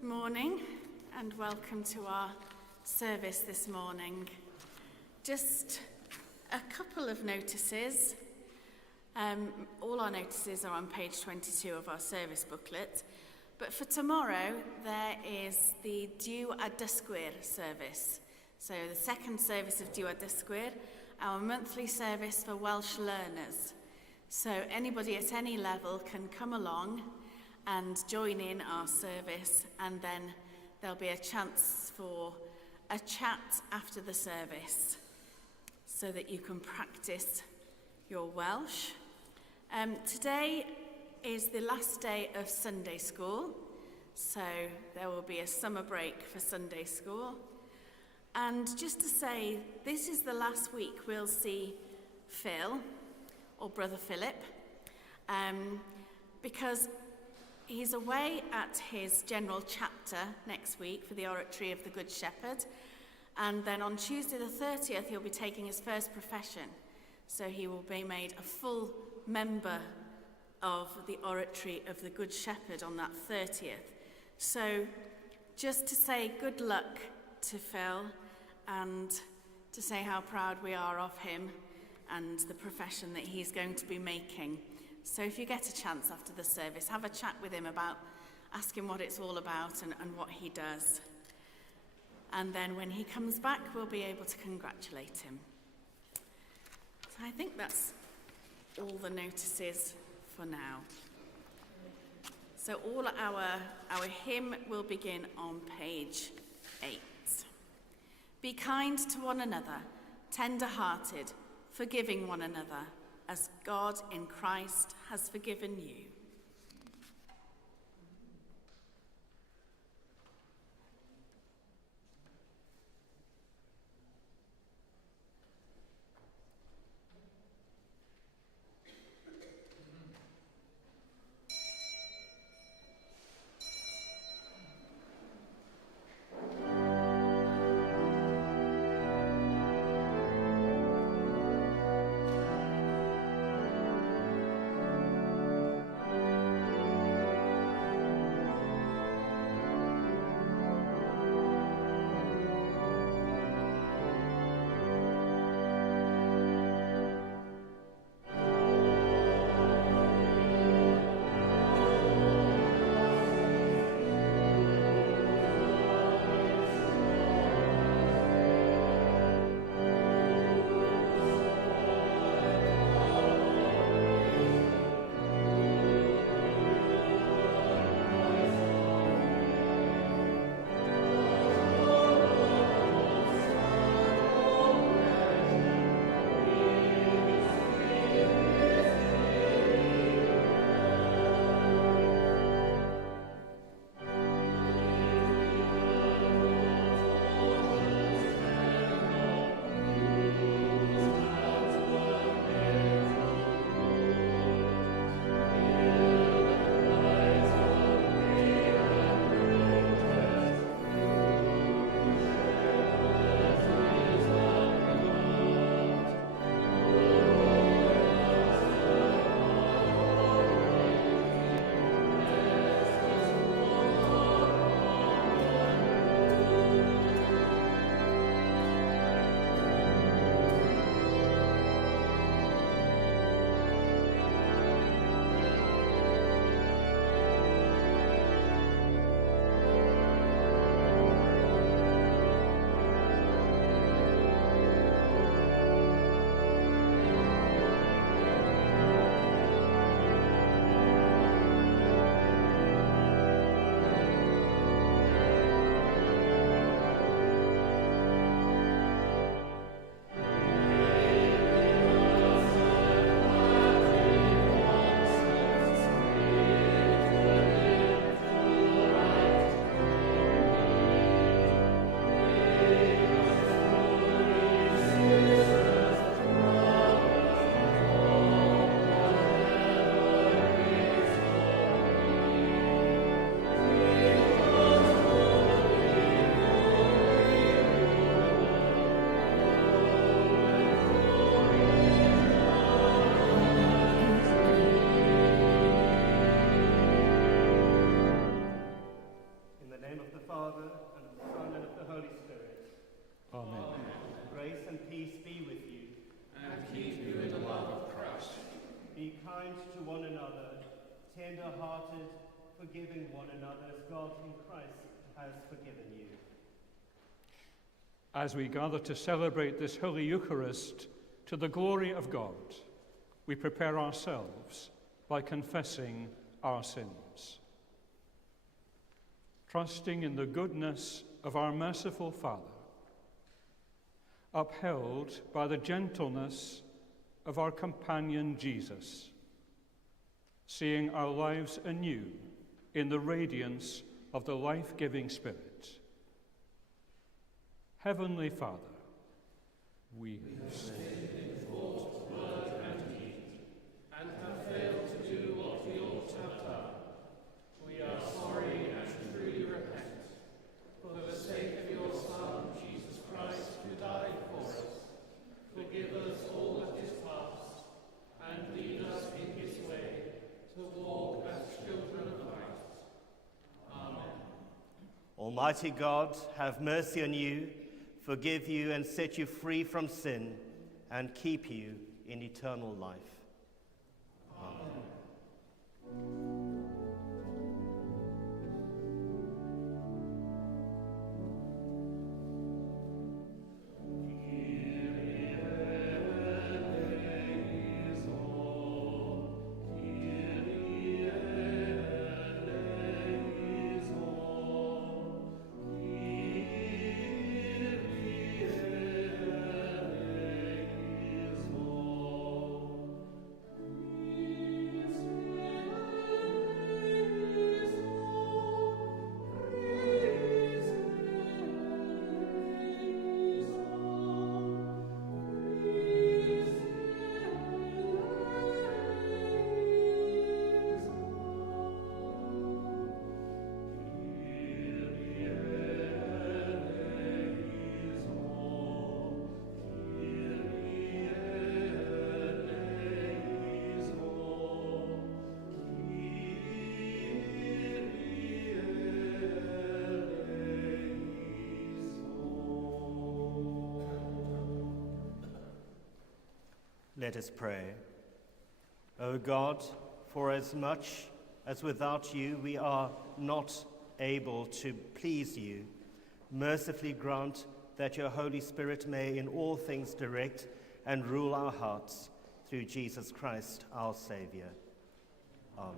Good morning and welcome to our service this morning. Just a couple of notices. All our notices are on page 22 of our service booklet. But for tomorrow, there is the Diw a Dysgwyr service. So the second service of Diw a Dysgwyr, our monthly service for Welsh learners. So anybody at any level can come along and join in our service, and then there'll be a chance for a chat after the service so that you can practice your Welsh. Today is the last day of Sunday school, so there will be a summer break for Sunday school. And just to say, this is the last week we'll see Phil, or Brother Philip, because he's away at his general chapter next week for the Oratory of the Good Shepherd, and then on Tuesday the 30th he'll be taking his first profession, so he will be made a full member of the Oratory of the Good Shepherd on that 30th. So just to say good luck to Phil and to say how proud we are of him and the profession that he's going to be making. So if you get a chance after the service, have a chat with him about, ask him what it's all about and what he does. And then when he comes back, we'll be able to congratulate him. So I think that's all the notices for now. So all our hymn will begin on page 8. Be kind to one another, tender-hearted, forgiving one another, as God in Christ has forgiven you. to one another, tender-hearted, forgiving one another as God in Christ has forgiven you. As we gather to celebrate this Holy Eucharist to the glory of God, we prepare ourselves by confessing our sins. Trusting in the goodness of our merciful Father, upheld by the gentleness of our companion Jesus, seeing our lives anew in the radiance of the life-giving Spirit. Heavenly Father, we have sinned in thought, word, and deed, and have failed to do what we ought to have done. We are sorry and truly repent. For the sake of your Son, Jesus Christ, who died for us, forgive us all that is past, and lead us in his way, to walk as children of light. Amen. Almighty God, have mercy on you, forgive you and set you free from sin, and keep you in eternal life. Amen. Let us pray. O God, for as much as without you we are not able to please you, mercifully grant that your Holy Spirit may in all things direct and rule our hearts through Jesus Christ, our Saviour. Amen.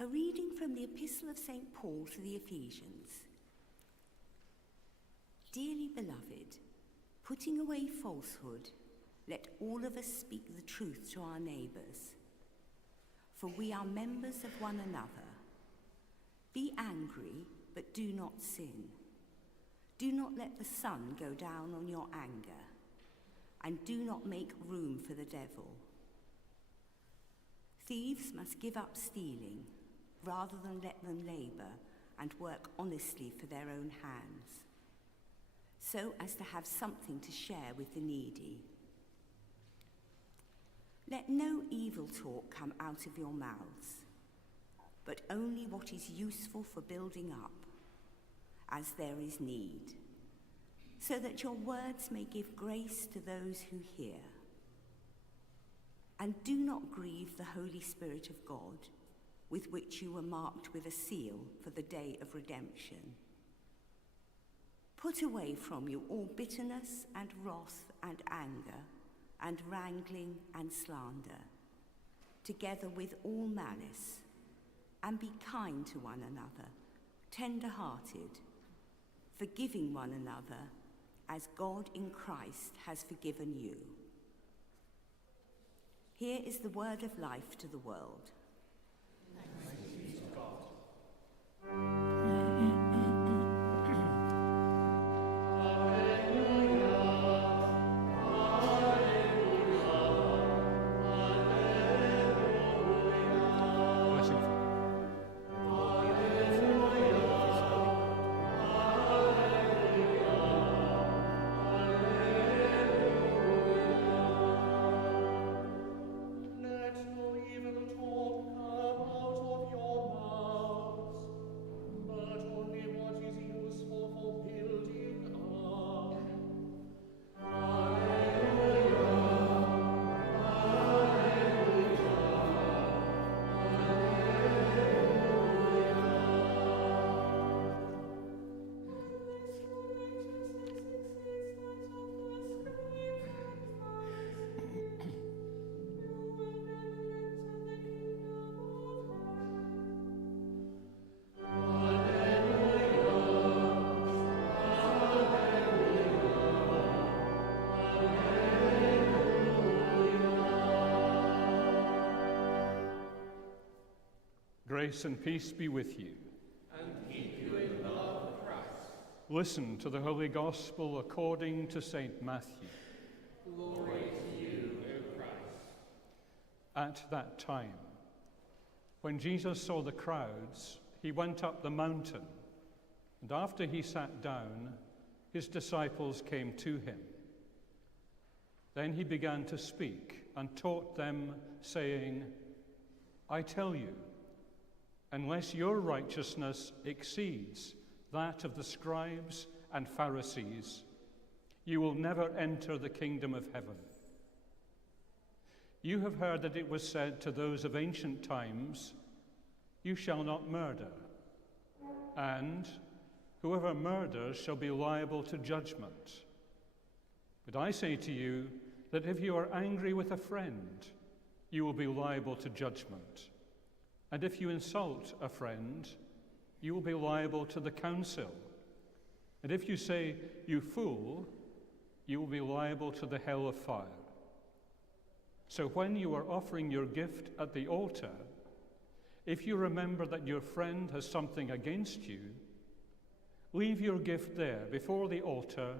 A reading from the Epistle of St. Paul to the Ephesians. Dearly beloved, Putting away falsehood, let all of us speak the truth to our neighbours, for we are members of one another. Be angry, but do not sin. Do not let the sun go down on your anger, and do not make room for the devil. Thieves must give up stealing, rather than let them labour and work honestly for their own hands, so as to have something to share with the needy. Let no evil talk come out of your mouths, but only what is useful for building up, as there is need, so that your words may give grace to those who hear. And do not grieve the Holy Spirit of God, with which you were marked with a seal for the day of redemption. Put away from you all bitterness and wrath and anger and wrangling and slander, together with all malice, and be kind to one another, tender-hearted, forgiving one another, as God in Christ has forgiven you. Here is the word of life to the world. Thanks be to God. Grace and peace be with you. And keep you in the love of Christ. Listen to the Holy Gospel according to St. Matthew. Glory to you, O Christ. At that time, when Jesus saw the crowds, he went up the mountain, and after he sat down, his disciples came to him. Then he began to speak and taught them, saying, I tell you, unless your righteousness exceeds that of the scribes and Pharisees, you will never enter the kingdom of heaven. You have heard that it was said to those of ancient times, you shall not murder, and whoever murders shall be liable to judgment. But I say to you that if you are angry with a friend, you will be liable to judgment. And if you insult a friend, you will be liable to the council. And if you say, you fool, you will be liable to the hell of fire. So when you are offering your gift at the altar, if you remember that your friend has something against you, leave your gift there before the altar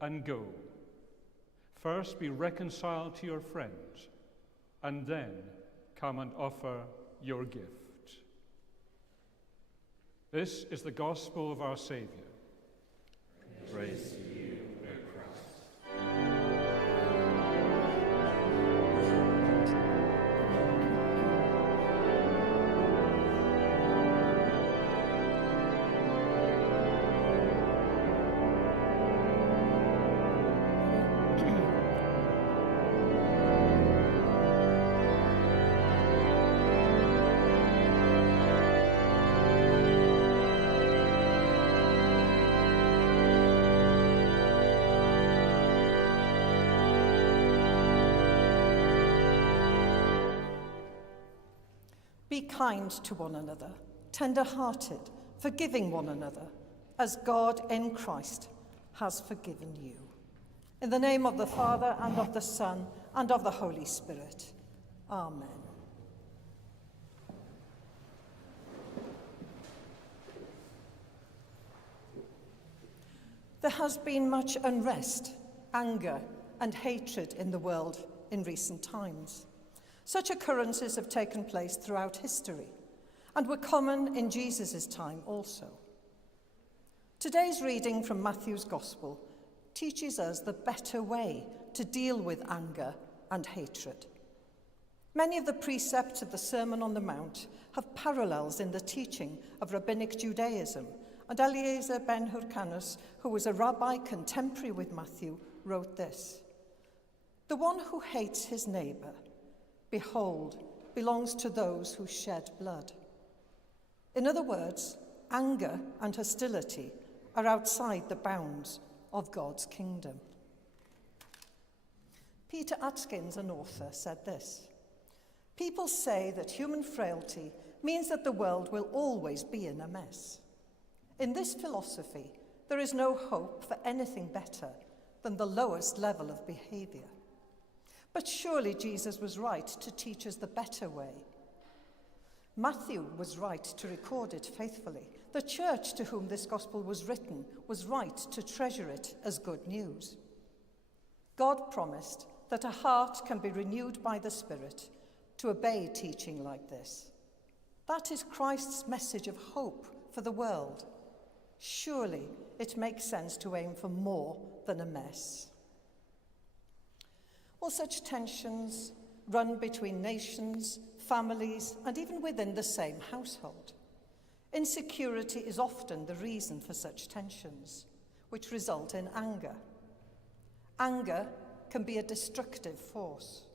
and go. First be reconciled to your friend, and then come and offer your gift. This is the gospel of our Saviour. Praise to you, O Christ. Be kind to one another, tender-hearted, forgiving one another, as God in Christ has forgiven you. In the name of the Father, and of the Son, and of the Holy Spirit. Amen. There has been much unrest, anger, and hatred in the world in recent times. Such occurrences have taken place throughout history and were common in Jesus' time also. Today's reading from Matthew's Gospel teaches us the better way to deal with anger and hatred. Many of the precepts of the Sermon on the Mount have parallels in the teaching of Rabbinic Judaism, and Eliezer ben Hyrcanus, who was a rabbi contemporary with Matthew, wrote this: "The one who hates his neighbour, behold, belongs to those who shed blood." In other words, anger and hostility are outside the bounds of God's kingdom. Peter Atkins, an author, said this: "People say that human frailty means that the world will always be in a mess. In this philosophy, there is no hope for anything better than the lowest level of behavior. But surely Jesus was right to teach us the better way. Matthew was right to record it faithfully. The church to whom this gospel was written was right to treasure it as good news. God promised that a heart can be renewed by the Spirit to obey teaching like this. That is Christ's message of hope for the world. Surely it makes sense to aim for more than a mess." Well, such tensions run between nations, families, and even within the same household. Insecurity is often the reason for such tensions, which result in anger. Anger can be a destructive force.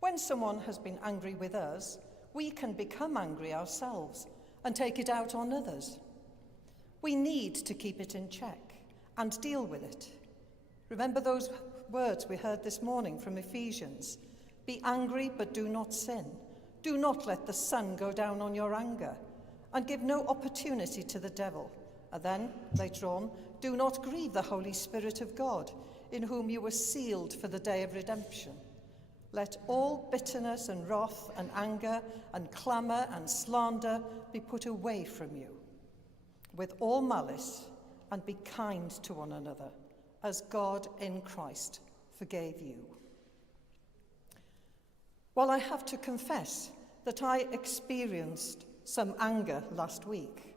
When someone has been angry with us, we can become angry ourselves and take it out on others. We need to keep it in check and deal with it. Remember those words we heard this morning from Ephesians: "Be angry, but do not sin. Do not let the sun go down on your anger, and give no opportunity to the devil." And then, later on, "Do not grieve the Holy Spirit of God, in whom you were sealed for the day of redemption. Let all bitterness and wrath and anger and clamour and slander be put away from you, with all malice, and be kind to one another, as God in Christ forgave you." Well, I have to confess that I experienced some anger last week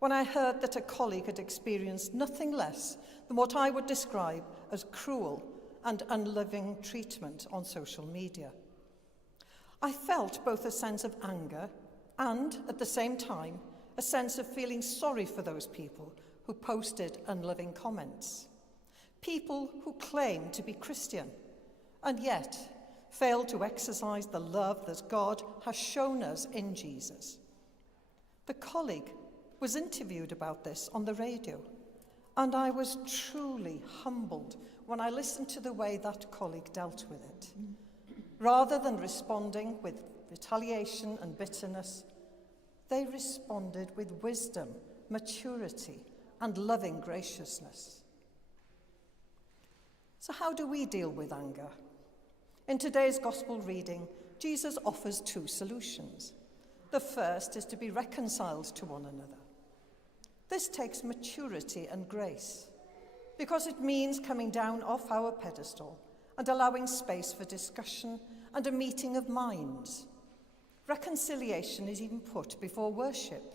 when I heard that a colleague had experienced nothing less than what I would describe as cruel and unloving treatment on social media. I felt both a sense of anger and, at the same time, a sense of feeling sorry for those people who posted unloving comments. People who claim to be Christian and yet fail to exercise the love that God has shown us in Jesus. The colleague was interviewed about this on the radio, and I was truly humbled when I listened to the way that colleague dealt with it. Rather than responding with retaliation and bitterness, they responded with wisdom, maturity, and loving graciousness. So how do we deal with anger? In today's gospel reading, Jesus offers two solutions. The first is to be reconciled to one another. This takes maturity and grace, because it means coming down off our pedestal and allowing space for discussion and a meeting of minds. Reconciliation is even put before worship.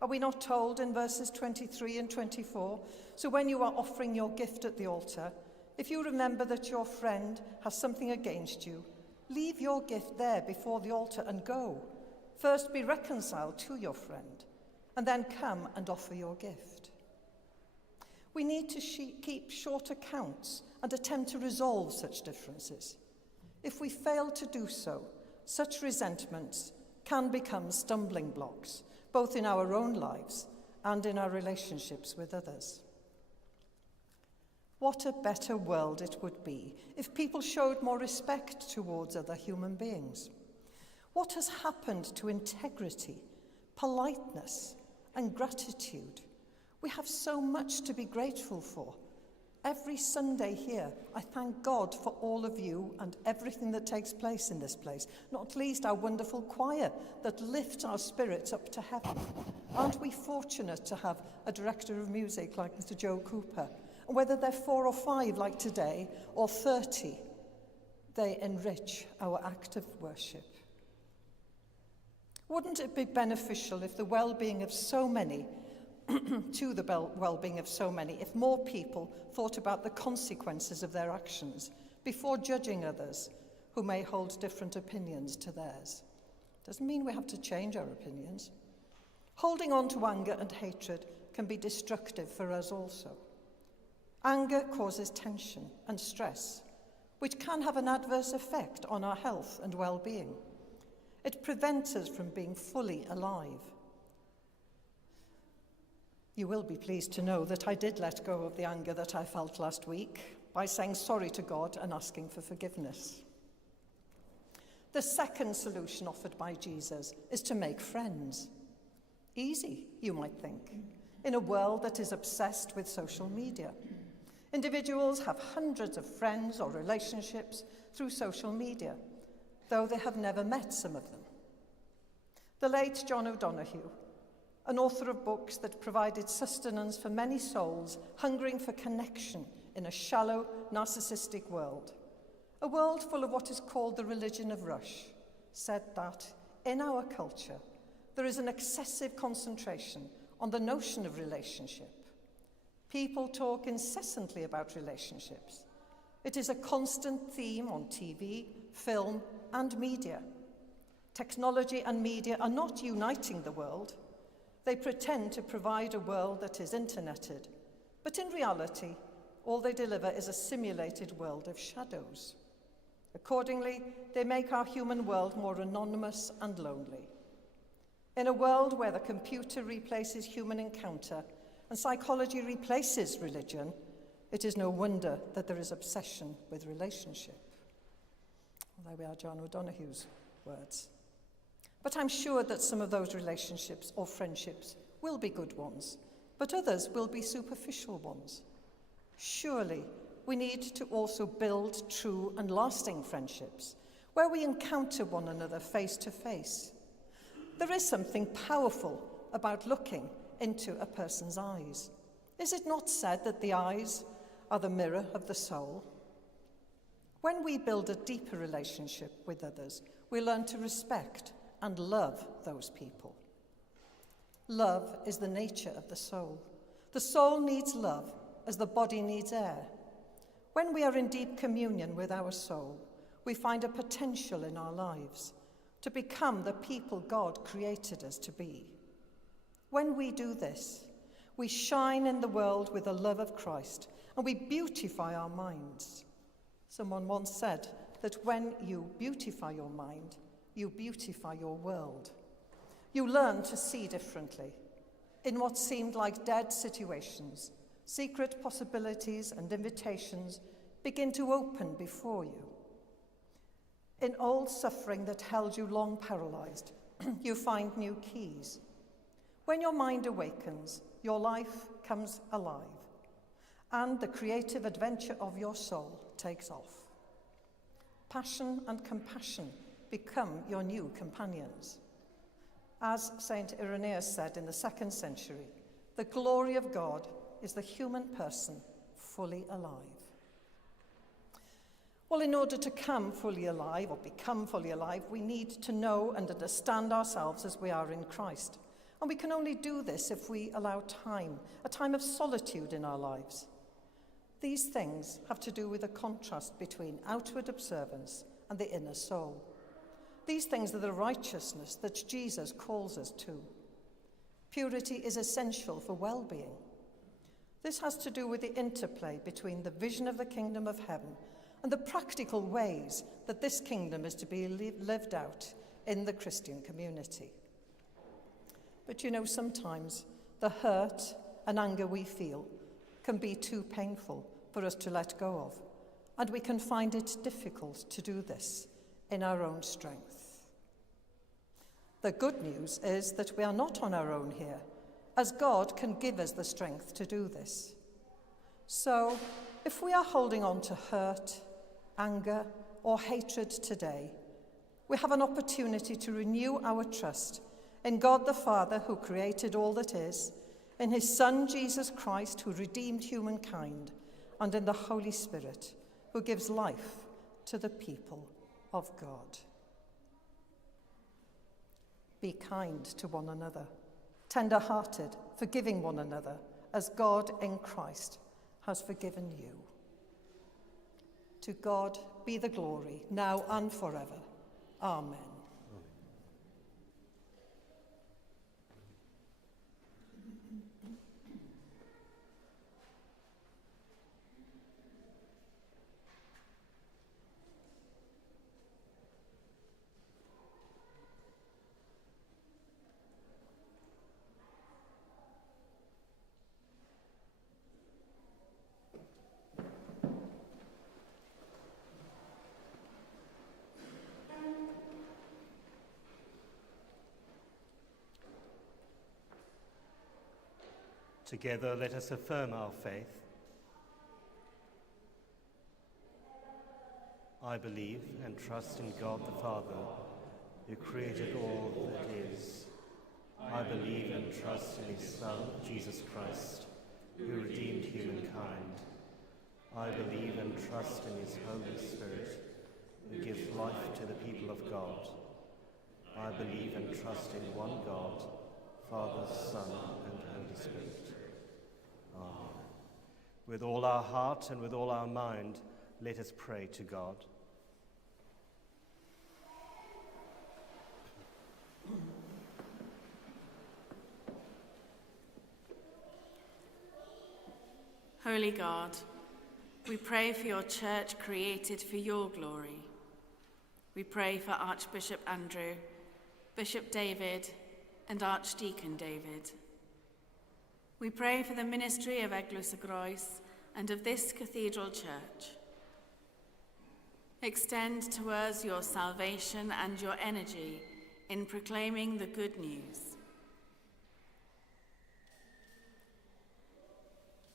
Are we not told in verses 23 and 24, "So when you are offering your gift at the altar, if you remember that your friend has something against you, leave your gift there before the altar and go. First be reconciled to your friend, and then come and offer your gift." We need to keep short accounts and attempt to resolve such differences. If we fail to do so, such resentments can become stumbling blocks, both in our own lives and in our relationships with others. What a better world it would be if people showed more respect towards other human beings. What has happened to integrity, politeness, and gratitude? We have so much to be grateful for, Every Sunday here, I thank God for all of you and everything that takes place in this place, not least our wonderful choir that lifts our spirits up to heaven. Aren't we fortunate to have a director of music like Mr. Joe Cooper? And whether they're 4 or 5 like today, or 30, they enrich our act of worship. Wouldn't it be beneficial if the well-being of so many to the well-being of so many, if more people thought about the consequences of their actions before judging others who may hold different opinions to theirs? Doesn't mean we have to change our opinions. Holding on to anger and hatred can be destructive for us also. Anger causes tension and stress, which can have an adverse effect on our health and well-being. It prevents us from being fully alive. You will be pleased to know that I did let go of the anger that I felt last week by saying sorry to God and asking for forgiveness. The second solution offered by Jesus is to make friends. Easy, you might think, in a world that is obsessed with social media. Individuals have hundreds of friends or relationships through social media, though they have never met some of them. The late John O'Donoghue, an author of books that provided sustenance for many souls hungering for connection in a shallow, narcissistic world, a world full of what is called the religion of rush, said that in our culture there is an excessive concentration on the notion of relationship. People talk incessantly about relationships. It is a constant theme on TV, film, and media. Technology and media are not uniting the world. They pretend to provide a world that is interneted, but in reality, all they deliver is a simulated world of shadows. Accordingly, they make our human world more anonymous and lonely. In a world where the computer replaces human encounter and psychology replaces religion, it is no wonder that there is obsession with relationship. Well, there we are, John O'Donoghue's words. But I'm sure that some of those relationships or friendships will be good ones, but others will be superficial ones. Surely we need to also build true and lasting friendships where we encounter one another face to face. There is something powerful about looking into a person's eyes. Is it not said that the eyes are the mirror of the soul? When we build a deeper relationship with others, we learn to respect and love those people. Love is the nature of the soul. The soul needs love as the body needs air. When we are in deep communion with our soul, we find a potential in our lives to become the people God created us to be. When we do this, we shine in the world with the love of Christ, and we beautify our minds. Someone once said that when you beautify your mind, you beautify your world. You learn to see differently. In what seemed like dead situations, secret possibilities and invitations begin to open before you. In old suffering that held you long paralyzed, you find new keys. When your mind awakens, your life comes alive, and the creative adventure of your soul takes off. Passion and compassion become your new companions. As Saint Irenaeus said in the 2nd century, the glory of God is the human person fully alive. Well, in order to come fully alive or become fully alive, we need to know and understand ourselves as we are in Christ. And we can only do this if we allow time, a time of solitude in our lives. These things have to do with a contrast between outward observance and the inner soul. These things are the righteousness that Jesus calls us to. Purity is essential for well-being. This has to do with the interplay between the vision of the kingdom of heaven and the practical ways that this kingdom is to be lived out in the Christian community. But you know, sometimes the hurt and anger we feel can be too painful for us to let go of, and we can find it difficult to do this in our own strength. The good news is that we are not on our own here, as God can give us the strength to do this. So, if we are holding on to hurt, anger, or hatred today, we have an opportunity to renew our trust in God the Father, who created all that is, in his Son Jesus Christ, who redeemed humankind, and in the Holy Spirit, who gives life to the people of God. Be kind to one another, tender-hearted, forgiving one another, as God in Christ has forgiven you. To God be the glory, now and forever. Amen. Together, let us affirm our faith. I believe and trust in God the Father, who created all that is. I believe and trust in his Son, Jesus Christ, who redeemed humankind. I believe and trust in his Holy Spirit, who gives life to the people of God. I believe and trust in one God, Father, Son, and Holy Spirit. Amen. With all our heart and with all our mind, let us pray to God. Holy God, we pray for your church created for your glory. We pray for Archbishop Andrew, Bishop David, and Archdeacon David. We pray for the ministry of Eglwys y Groes and of this cathedral church. Extend to us your salvation and your energy in proclaiming the good news.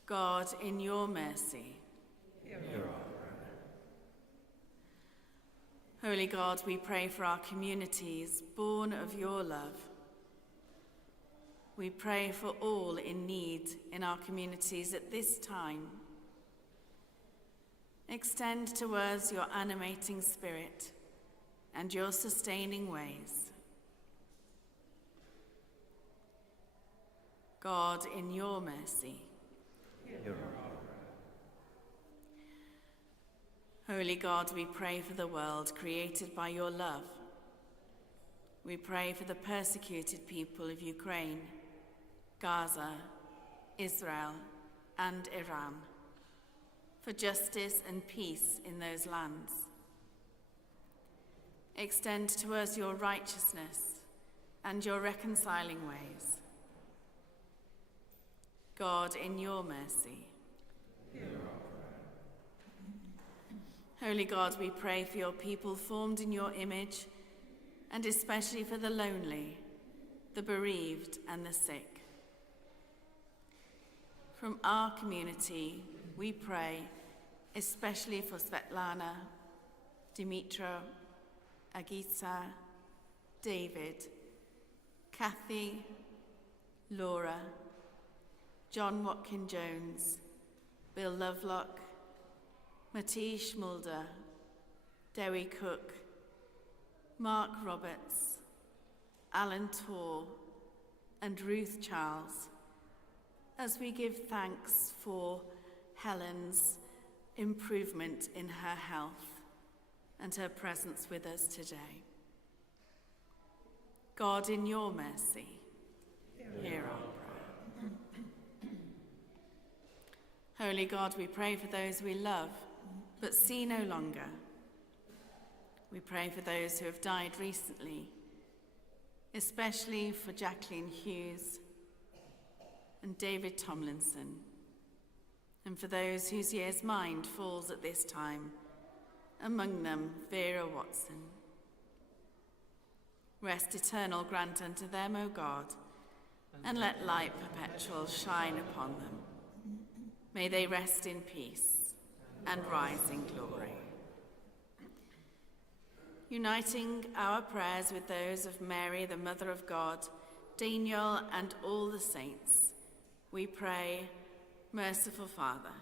God, in your mercy. Hear our prayer. Holy God, we pray for our communities born of your love. We pray for all in need in our communities at this time. Extend to us your animating spirit and your sustaining ways. God, in your mercy. Hear our prayer. Holy God, we pray for the world created by your love. We pray for the persecuted people of Ukraine, Gaza, Israel, and Iran, for justice and peace in those lands. Extend to us your righteousness and your reconciling ways. God, in your mercy. Hear our prayer. Holy God, we pray for your people formed in your image, and especially for the lonely, the bereaved, and the sick. From our community, we pray especially for Svetlana, Dimitro, Agita, David, Kathy, Laura, John Watkin-Jones, Bill Lovelock, Matish Mulder, Dewi Cook, Mark Roberts, Alan Torr, and Ruth Charles, as we give thanks for Helen's improvement in her health and her presence with us today. God, in your mercy, hear our prayer. Holy God, we pray for those we love but see no longer. We pray for those who have died recently, especially for Jacqueline Hughes and David Tomlinson, and for those whose year's mind falls at this time, among them Vera Watson. Rest eternal grant unto them, O God, and let light perpetual shine upon them. May they rest in peace and rise in glory. Uniting our prayers with those of Mary, the Mother of God, Daniel, and all the saints, we pray, merciful Father,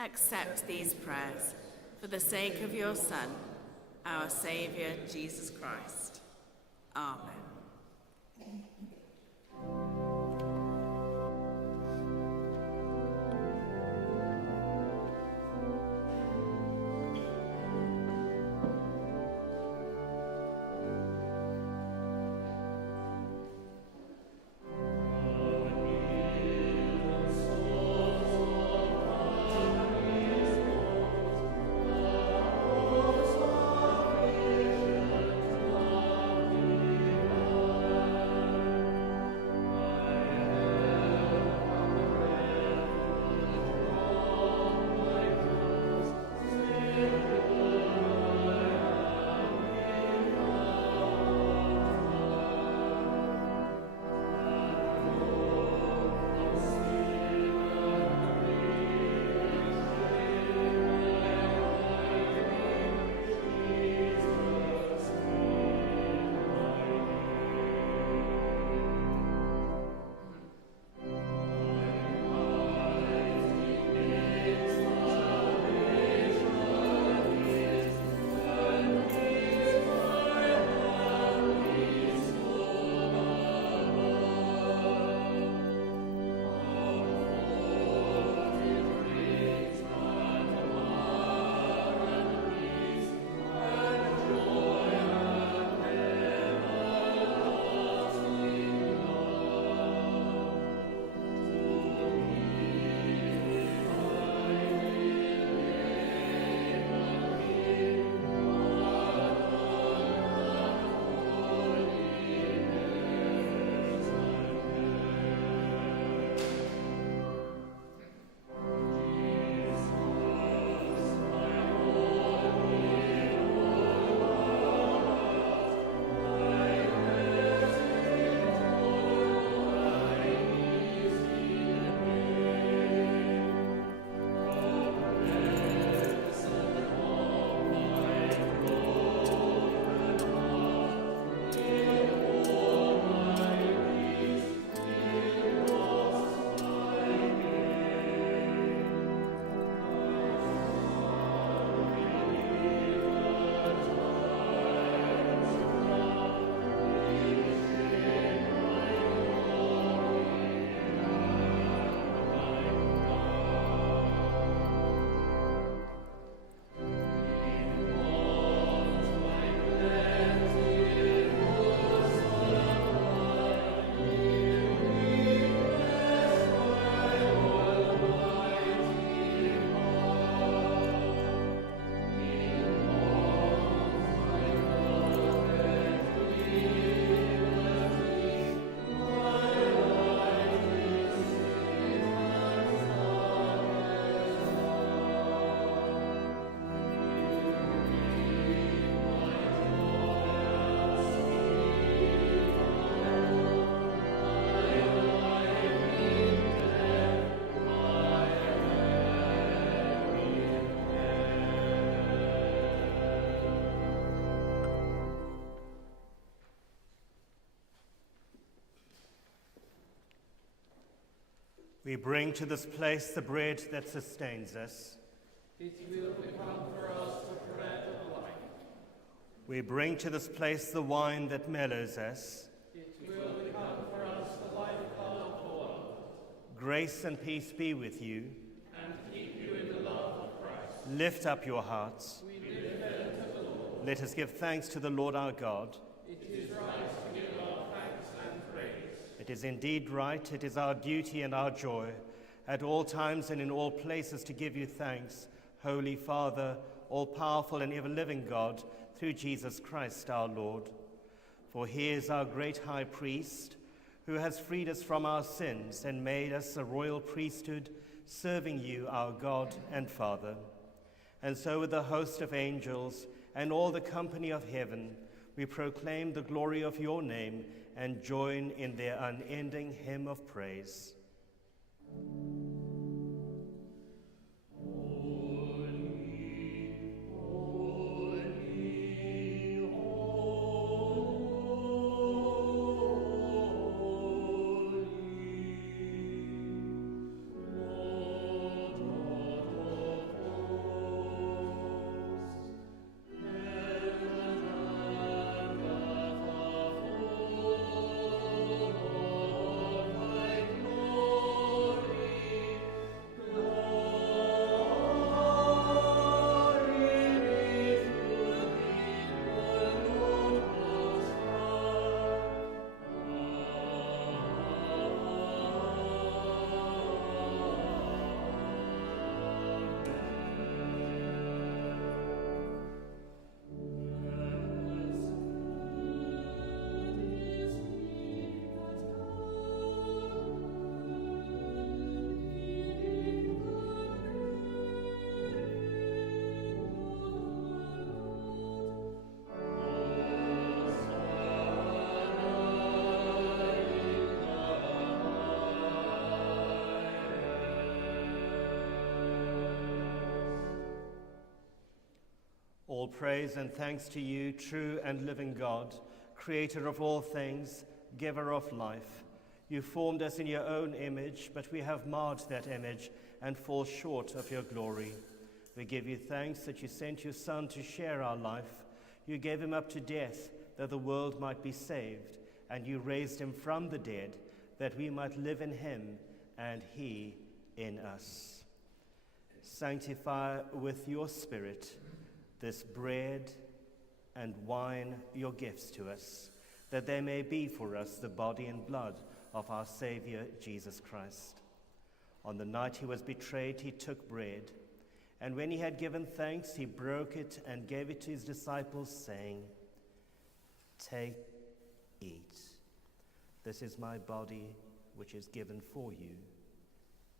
accept these prayers for the sake of your Son, our Saviour, Jesus Christ. Amen. We bring to this place the bread that sustains us. It will become for us the bread of life. We bring to this place the wine that mellows us. It will become for us the life of the world. Grace and peace be with you. And keep you in the love of Christ. Lift up your hearts. We lift them to the Lord. Let us give thanks to the Lord our God. It is right to give our thanks and praise. It is indeed right, it is our duty and our joy, at all times and in all places to give you thanks, Holy Father, all-powerful and ever-living God, through Jesus Christ our Lord. For he is our great high priest, who has freed us from our sins and made us a royal priesthood, serving you, our God and Father. And so with the host of angels and all the company of heaven, we proclaim the glory of your name and join in their unending hymn of praise. All praise and thanks to you, true and living God, creator of all things, giver of life. You formed us in your own image, but we have marred that image and fall short of your glory. We give you thanks that you sent your Son to share our life. You gave him up to death that the world might be saved, and you raised him from the dead that we might live in him and he in us. Sanctify with your Spirit this bread and wine, your gifts to us, that they may be for us the body and blood of our Saviour Jesus Christ. On the night he was betrayed, he took bread, and when he had given thanks, he broke it and gave it to his disciples, saying, "Take, eat. This is my body, which is given for you.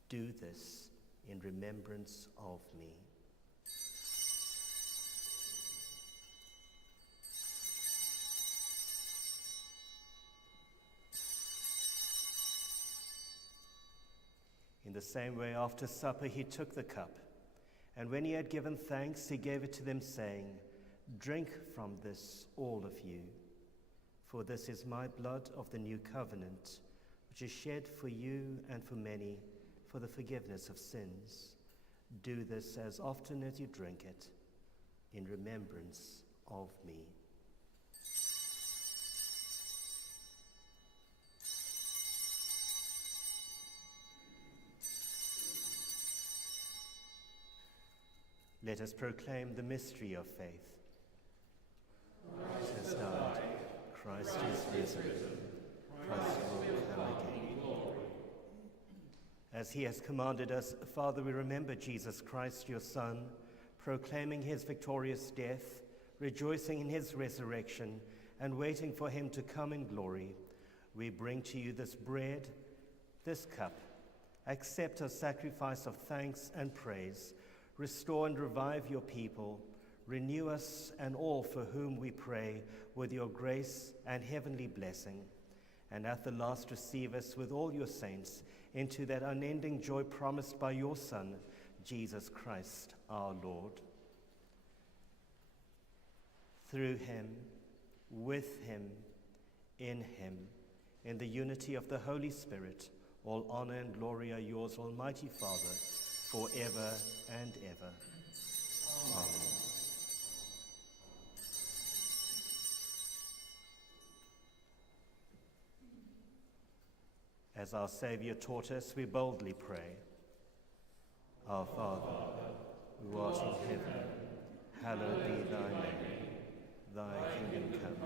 Do this in remembrance of me." In the same way, after supper, he took the cup, and when he had given thanks, he gave it to them, saying, "Drink from this, all of you, for this is my blood of the new covenant, which is shed for you and for many for the forgiveness of sins. Do this as often as you drink it, in remembrance of me." Let us proclaim the mystery of faith. Christ has died. Christ is risen. Christ will come again. As he has commanded us, Father, we remember Jesus Christ, your Son, proclaiming his victorious death, rejoicing in his resurrection, and waiting for him to come in glory. We bring to you this bread, this cup. Accept our sacrifice of thanks and praise. Restore and revive your people. Renew us and all for whom we pray with your grace and heavenly blessing. And at the last receive us with all your saints into that unending joy promised by your Son, Jesus Christ our Lord. Through him, with him, in the unity of the Holy Spirit, all honor and glory are yours, Almighty Father, forever and ever. Amen. As our Saviour taught us, we boldly pray. Our Father, who art in heaven, hallowed be thy name. Thy kingdom come,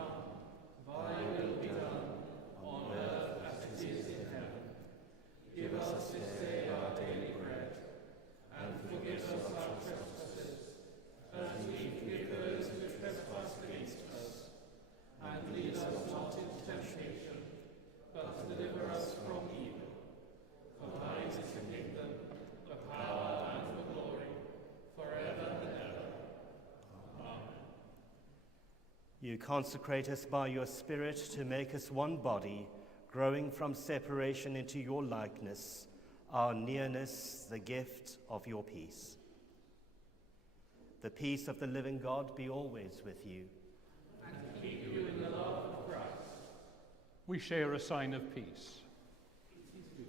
thy will be done, on earth as it is in heaven. Give us this day our daily bread, and forgive us our trespasses, as we forgive those who trespass against us. And lead us not into temptation, but deliver us from evil. For thine is the kingdom, the power, and the glory, forever and ever. Amen. You consecrate us by your Spirit to make us one body, growing from separation into your likeness, our nearness, the gift of your peace. The peace of the living God be always with you. And keep you in the love of Christ. We share a sign of peace. Amen.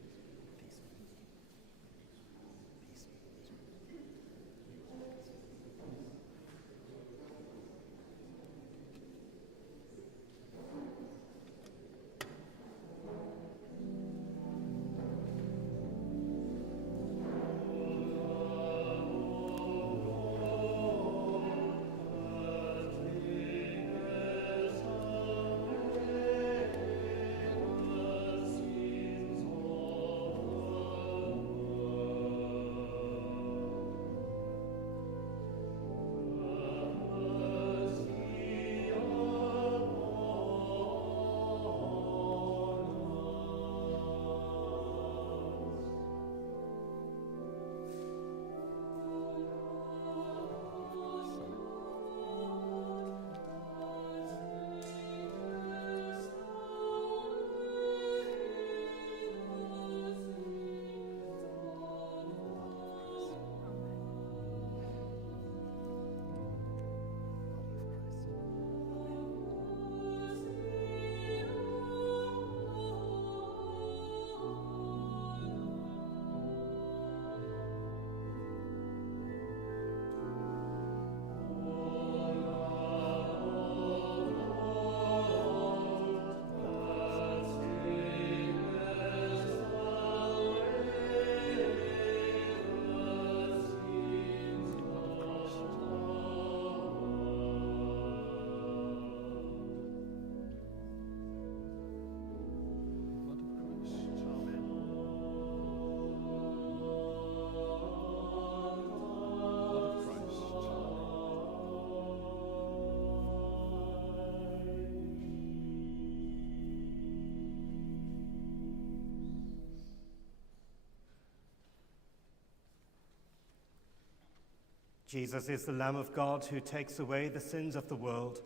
Jesus is the Lamb of God who takes away the sins of the world.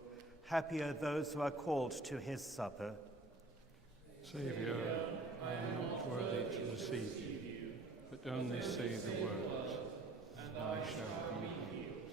Happy are those who are called to his supper. Saviour, I am not worthy to receive you, but only say the word, and I shall be healed.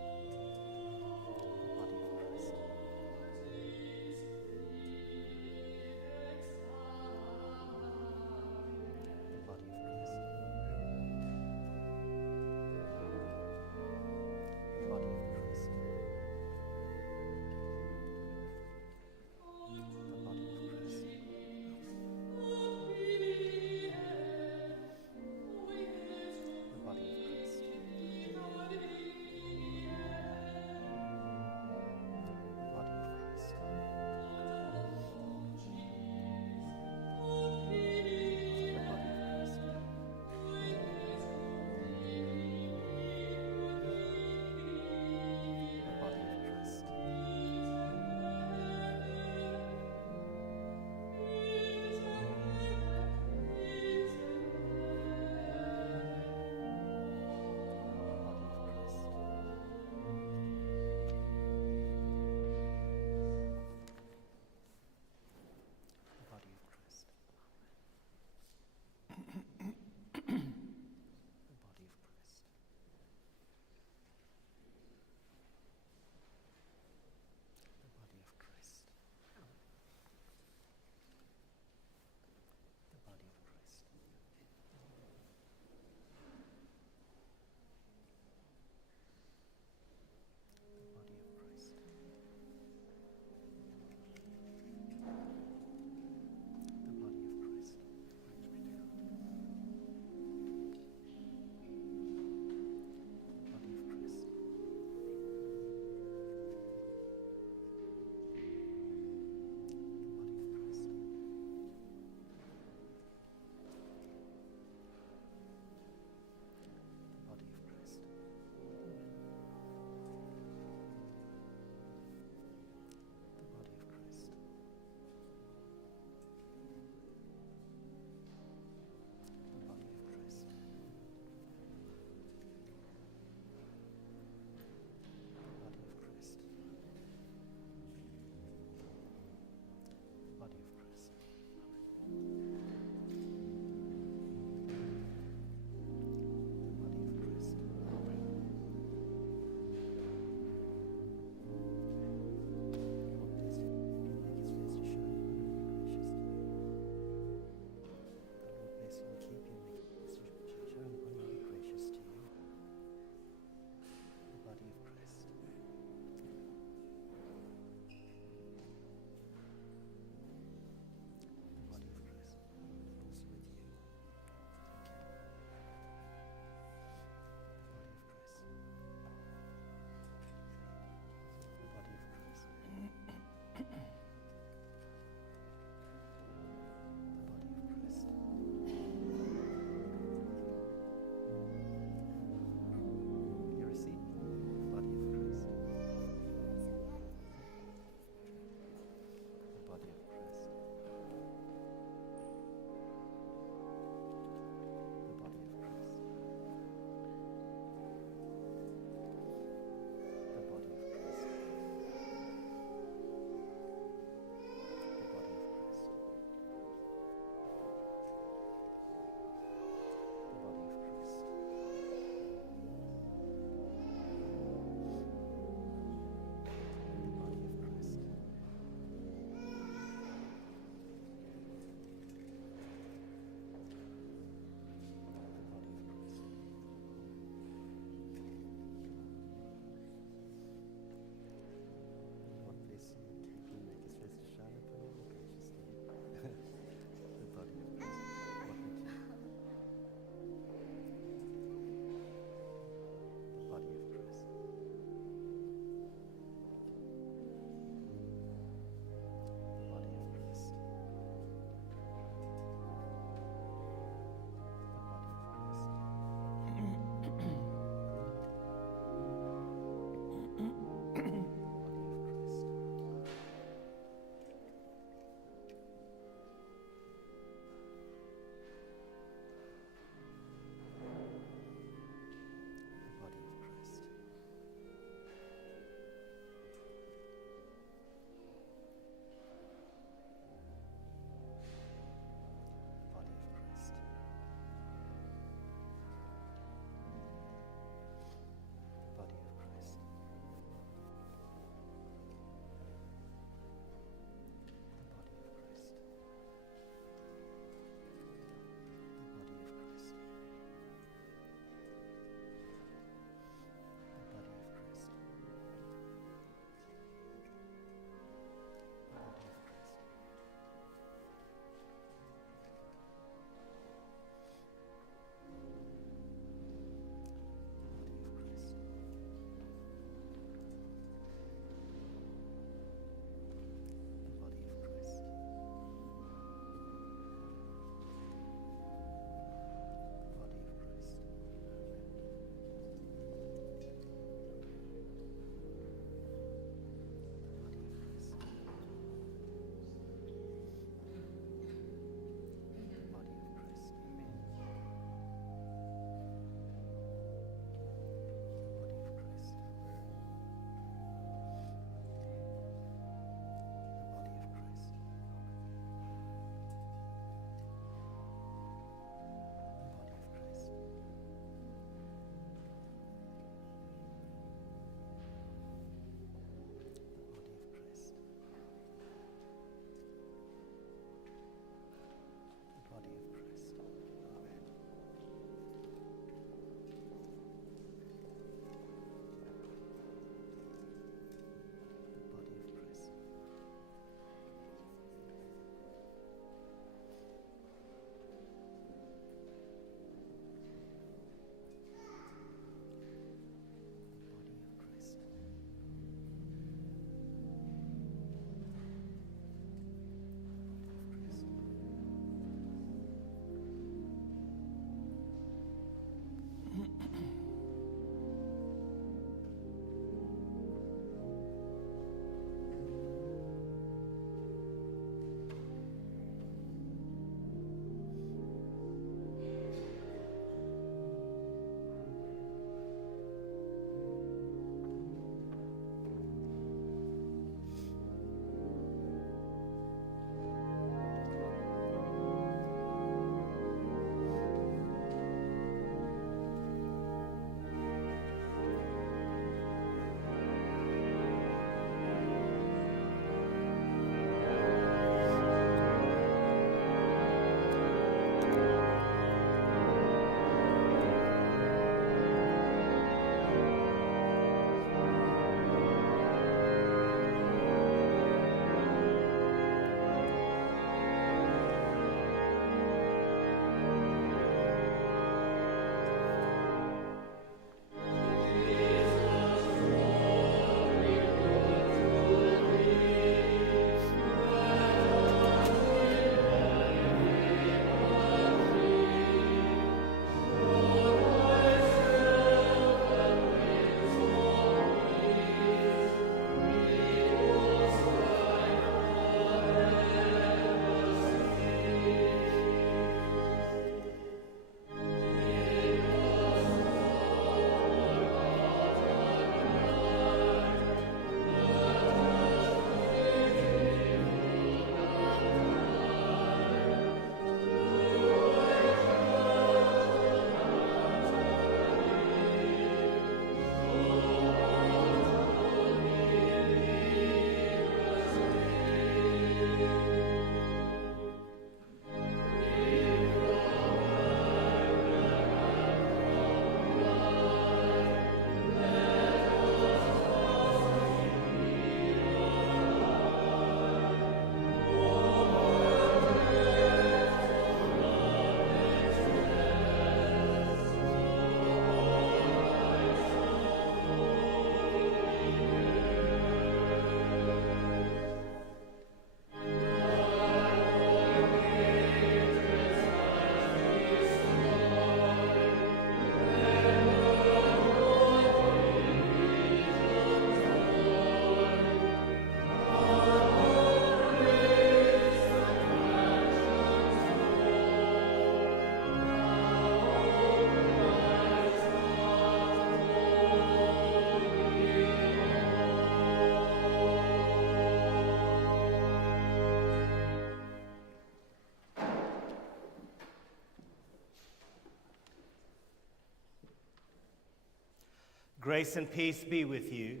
Grace and peace be with you.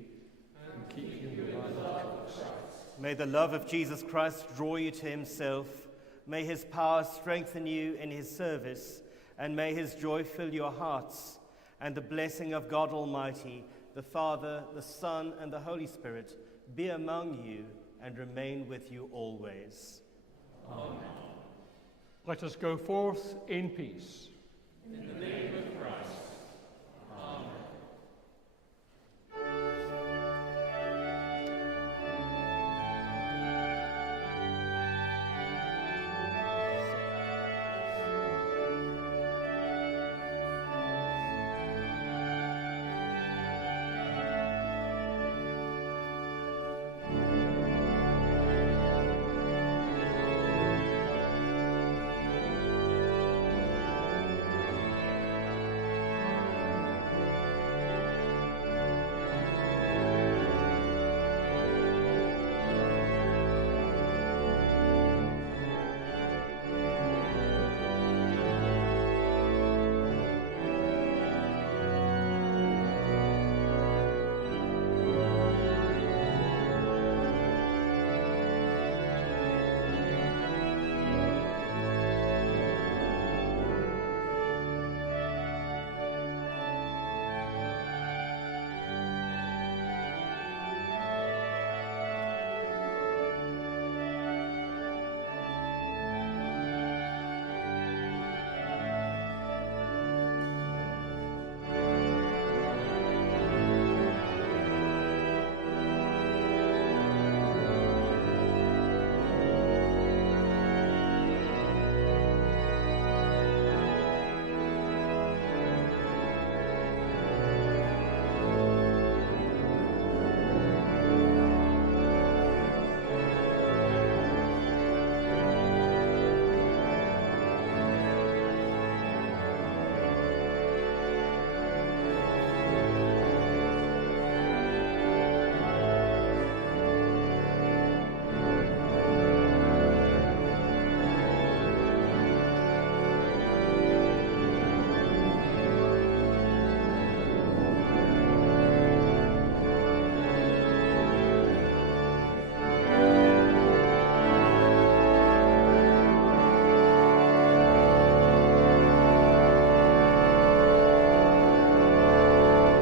And keep you in the love of Christ. May the love of Jesus Christ draw you to himself. May his power strengthen you in his service, and may his joy fill your hearts. And the blessing of God Almighty, the Father, the Son, and the Holy Spirit be among you and remain with you always. Amen. Let us go forth in peace. In the name